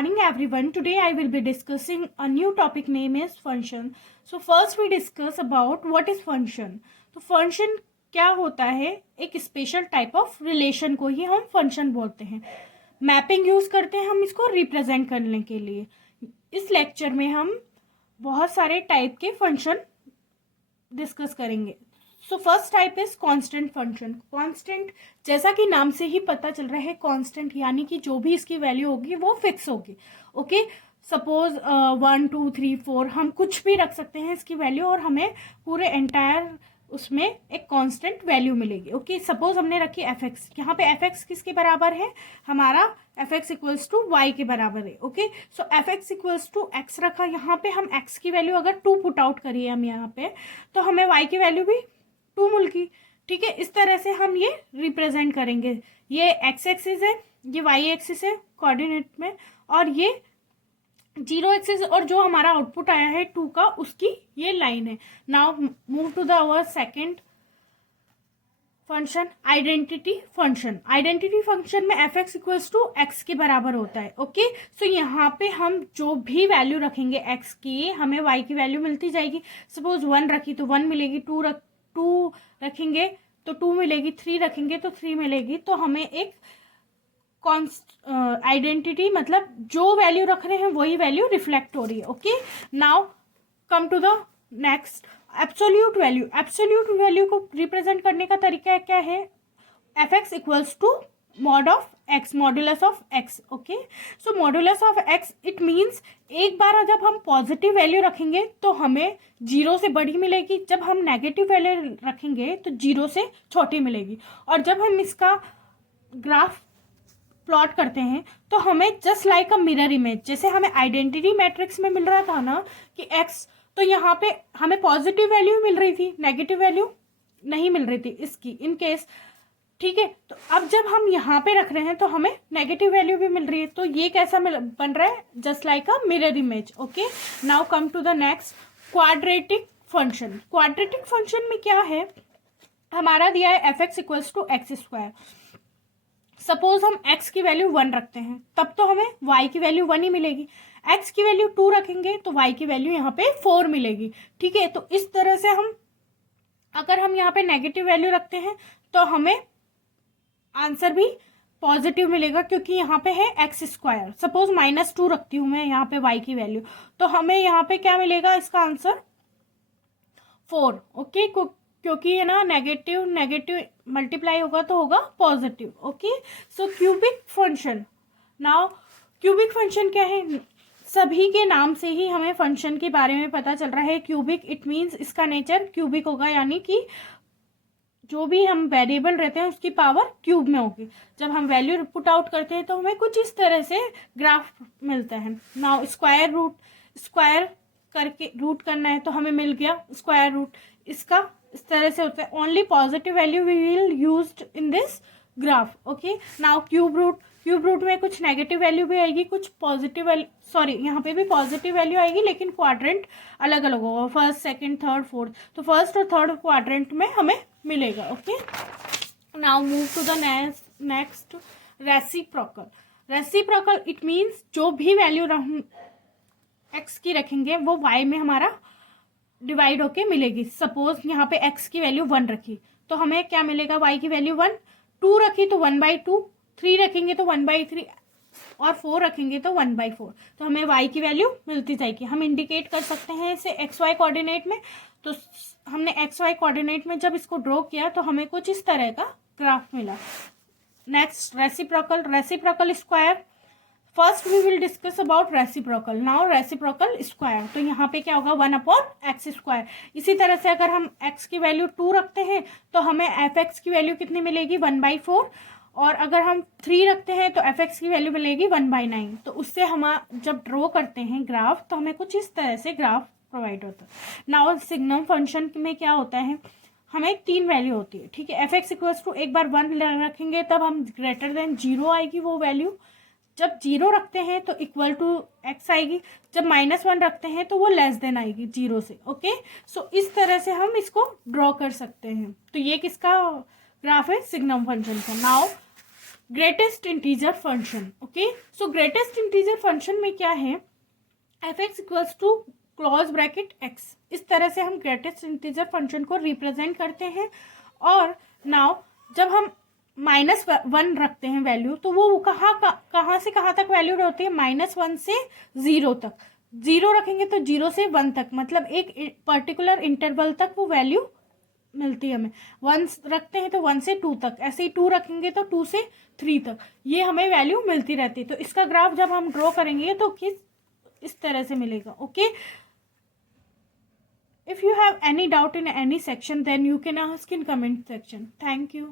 morning everyone. Today I will be discussing a new topic name is function. So first we discuss about what is function. तो function क्या होता है? एक special type of relation को ही हम function बोलते हैं. मैपिंग यूज करते हैं हम इसको रिप्रेजेंट करने के लिए. इस लेक्चर में हम बहुत सारे टाइप के फंक्शन डिस्कस करेंगे. So first type is constant function. Constant जैसा कि नाम से ही पता चल रहा है कांस्टेंट यानी कि जो भी इसकी वैल्यू होगी वो फिक्स होगी. ओके, सपोज 1 2 3 4 हम कुछ भी रख सकते हैं इसकी वैल्यू और हमें पूरे एंटायर उसमें एक कांस्टेंट वैल्यू मिलेगी. ओके, सपोज हमने रखी एफ एक्स. यहाँ पे एफ एक्स किसके बराबर है? हमारा f x equals to y के बराबर है. Okay, so f x equals to x रखा. यहाँ पे हम एक्स की वैल्यू अगर 2 पुट आउट करिए हम यहाँ पे तो हमें वाई की वैल्यू भी 2 मिलेगी. ठीक है, इस तरह से हम ये रिप्रेजेंट करेंगे. ये एक्स एक्सिस है, ये वाई एक्सिस है कोऑर्डिनेट में, और ये 0 एक्सिस और जो हमारा आउटपुट आया है 2 का उसकी ये लाइन है. Now move to the our second function, identity function. Identity function में F x equals to X के बराबर होता है. ओके, सो यहाँ पे हम जो भी वैल्यू रखेंगे एक्स की हमें वाई की वैल्यू मिलती जाएगी. सपोज 1 रखी तो 1 मिलेगी, 2 रखेंगे तो 2 मिलेगी, 3 रखेंगे तो 3 मिलेगी. तो हमें एक आइडेंटिटी मतलब जो वैल्यू रख रहे हैं वही वैल्यू रिफ्लेक्ट हो रही है. Okay, now come to the next, absolute value. Absolute value को रिप्रेजेंट करने का तरीका क्या है? F x equals to mod of x, modulus of x. Okay, so modulus of x it means एक बार जब हम पॉजिटिव वैल्यू रखेंगे तो हमें 0 से बड़ी मिलेगी, जब हम नेगेटिव वैल्यू रखेंगे तो 0 से छोटी मिलेगी. और जब हम इसका ग्राफ प्लॉट करते हैं तो हमें just like a mirror image, जैसे हमें आइडेंटिटी मैट्रिक्स में मिल रहा था ना कि एक्स, तो यहाँ पे हमें पॉजिटिव वैल्यू मिल रही थी, नेगेटिव वैल्यू नहीं मिल रही थी इसकी इन केस. ठीक है, तो अब जब हम यहाँ पे रख रहे हैं तो हमें नेगेटिव वैल्यू भी मिल रही है. तो ये कैसा बन रहा है? Just like a mirror image. Okay, now come to the next, quadratic function. Quadratic function में क्या है? हमारा दिया है f x equals to x square. Suppose हम x की वैल्यू 1 रखते हैं तब तो हमें y की वैल्यू 1 ही मिलेगी. x की वैल्यू 2 रखेंगे तो y की वैल्यू यहाँ पे 4 मिलेगी. ठीक है, तो इस तरह से हम अगर हम यहाँ पे नेगेटिव वैल्यू रखते हैं तो हमें आंसर भी पॉजिटिव मिलेगा क्योंकि यहाँ पे है एक्स स्क्वायर. सपोज -2 रखती हूँ मैं यहाँ पे y की वैल्यू, तो हमें यहाँ पे क्या मिलेगा? इसका आंसर 4. ओके, क्योंकि है ना नेगेटिव नेगेटिव मल्टीप्लाई होगा तो होगा positive. Okay, so cubic function. Now cubic function क्या है? सभी के नाम से ही हमें फंक्शन के बारे में पता चल रहा है. क्यूबिक इट मीन्स इसका नेचर क्यूबिक होगा, यानी कि जो भी हम वेरिएबल रहते हैं उसकी पावर क्यूब में होगी. जब हम वैल्यू पुट आउट करते हैं तो हमें कुछ इस तरह से ग्राफ मिलता है. नाउ स्क्वायर रूट, स्क्वायर करके रूट करना है तो हमें मिल गया स्क्वायर रूट. इसका इस तरह से होता है. Only positive value we will used in this graph. Okay, now cube root. Cube root में कुछ नेगेटिव वैल्यू भी आएगी, कुछ पॉजिटिव वैल्यू, सॉरी यहाँ पे भी पॉजिटिव वैल्यू आएगी लेकिन क्वाड्रेंट अलग अलग होगा, फर्स्ट सेकंड थर्ड फोर्थ. तो फर्स्ट और थर्ड क्वाड्रेंट में हमें मिलेगा. Okay, now move to the next, reciprocal. Reciprocal it means जो भी वैल्यू एक्स की रखेंगे वो वाई में हमारा डिवाइड होके मिलेगी. सपोज यहाँ पे x की वैल्यू 1 रखी तो हमें क्या मिलेगा? y की वैल्यू 1. 2 रखी तो 1/2, 3 रखेंगे तो 1/3 और 4 रखेंगे तो 1/4. तो हमें y की वैल्यू मिलती जाएगी. हम इंडिकेट कर सकते हैं इसे xy कोऑर्डिनेट में. तो हमने xy कोऑर्डिनेट में जब इसको ड्रॉ किया तो हमें कुछ इस तरह का ग्राफ मिला. Next, reciprocal. Reciprocal square. First we will discuss about reciprocal. Now reciprocal square. तो यहाँ पे क्या होगा? 1/x square. इसी तरह से अगर हम x की वैल्यू 2 रखते हैं तो हमें एफ एक्स की वैल्यू कितनी मिलेगी? 1/4. और अगर हम 3 रखते हैं तो एफ एक्स की वैल्यू मिलेगी 1/9. तो उससे हम जब ड्रॉ करते हैं ग्राफ तो हमें कुछ इस तरह से ग्राफ प्रोवाइड होता है. नाउ सिग्नम फंक्शन में क्या होता है? हमें 3 वैल्यू होती है. ठीक है, एफ एक्स इक्वल्स टू एक बार 1 रखेंगे तब हम ग्रेटर देन 0 आएगी वो वैल्यू. जब 0 रखते हैं तो इक्वल टू x आएगी. जब -1 रखते हैं तो वो लेस देन आएगी 0 से. ओके, सो इस तरह से हम इसको ड्रॉ कर सकते हैं. तो ये किसका ग्राफ है? सिग्नम फंक्शन का. Now greatest integer function. Okay, so greatest integer function में क्या है, f x equals to close bracket x, इस तरह से हम ग्रेटेस्ट इंटीजर फंक्शन को रिप्रेजेंट करते हैं। और नाउ जब हम -1 रखते हैं वैल्यू, तो वो कहाँ से कहाँ तक वैल्यू होती है, -1 से 0 तक। 0 रखेंगे तो 0 से 1 तक, मतलब एक पर्टिकुलर इंटरवल तक वो वैल्यू मिलती है हमें। 1 रखते हैं तो 1 से 2 तक, ऐसे ही 2 रखेंगे तो 2 से 3 तक, ये हमें वैल्यू मिलती रहती है। तो इसका ग्राफ जब हम ड्रॉ करेंगे तो इस तरह से मिलेगा। Okay, if you have any doubt in any section, then you can ask in comment section. Thank you.